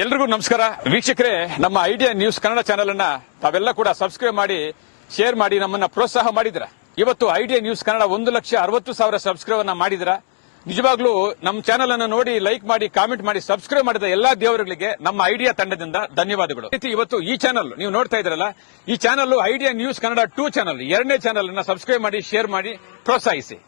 ಎಲ್ರಿಗೂ ನಮಸ್ಕಾರ ವೀಕ್ಷಕರೇ, ನಮ್ಮ ಐಡಿಯಾ ನ್ಯೂಸ್ ಕನ್ನಡ ಚಾನೆಲ್ ಅನ್ನ ತಾವೆಲ್ಲ ಕೂಡ ಸಬ್ಸ್ಕ್ರೈಬ್ ಮಾಡಿ ಶೇರ್ ಮಾಡಿ ನಮ್ಮನ್ನ ಪ್ರೋತ್ಸಾಹ ಮಾಡಿದ್ರ. ಇವತ್ತು ಐಡಿಯಾ ನ್ಯೂಸ್ ಕನ್ನಡ 1,60,000 ಸಬ್ಸ್ಕ್ರೈಬ್ ಅನ್ನ ಮಾಡಿದ್ರ. ನಿಜವಾಗ್ಲೂ ನಮ್ಮ ಚಾನೆಲ್ ಅನ್ನು ನೋಡಿ ಲೈಕ್ ಮಾಡಿ ಕಾಮೆಂಟ್ ಮಾಡಿ ಸಬ್ಸ್ಕ್ರೈಬ್ ಮಾಡಿದ ಎಲ್ಲಾ ದೇವರುಗಳಿಗೆ ನಮ್ಮ ಐಡಿಯಾ ತಂಡದಿಂದ ಧನ್ಯವಾದಗಳು. ಇವತ್ತು ಈ ಚಾನೆಲ್ ನೀವು ನೋಡ್ತಾ ಇದ್ರಲ್ಲ, ಈ channel idea news Kannada 2 channel, ಎರಡನೇ ಚಾನೆಲ್ ಅನ್ನ ಸಬ್ಸ್ಕ್ರೈಬ್ ಮಾಡಿ ಶೇರ್ ಮಾಡಿ ಪ್ರೋತ್ಸಾಹಿಸಿ.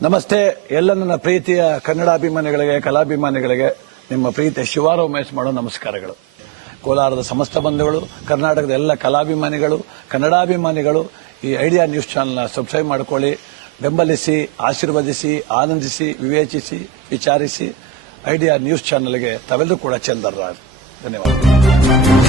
ನಮಸ್ತೆ ಎಲ್ಲ ನನ್ನ ಪ್ರೀತಿಯ ಕನ್ನಡಾಭಿಮಾನಿಗಳಿಗೆ, ಕಲಾಭಿಮಾನಿಗಳಿಗೆ ನಿಮ್ಮ ಪ್ರೀತಿಯ ಶಿವಾರ ಉಮೇಶ್ ಮಾಡೋ ನಮಸ್ಕಾರಗಳು. ಕೋಲಾರದ ಸಮಸ್ತ ಬಂಧುಗಳು, ಕರ್ನಾಟಕದ ಎಲ್ಲ ಕಲಾಭಿಮಾನಿಗಳು, ಕನ್ನಡಾಭಿಮಾನಿಗಳು ಈ ಐಡಿಯಾ ನ್ಯೂಸ್ ಚಾನೆಲ್ನ ಸಬ್ಸ್ಕ್ರೈಬ್ ಮಾಡಿಕೊಳ್ಳಿ, ಬೆಂಬಲಿಸಿ, ಆಶೀರ್ವದಿಸಿ, ಆನಂದಿಸಿ, ವಿವೇಚಿಸಿ, ವಿಚಾರಿಸಿ. ಐಡಿಯಾ ನ್ಯೂಸ್ ಚಾನೆಲ್ಗೆ ತಾವೆಲ್ಲರೂ ಕೂಡ ಚಂದರ್ರಾಜ್. ಧನ್ಯವಾದ.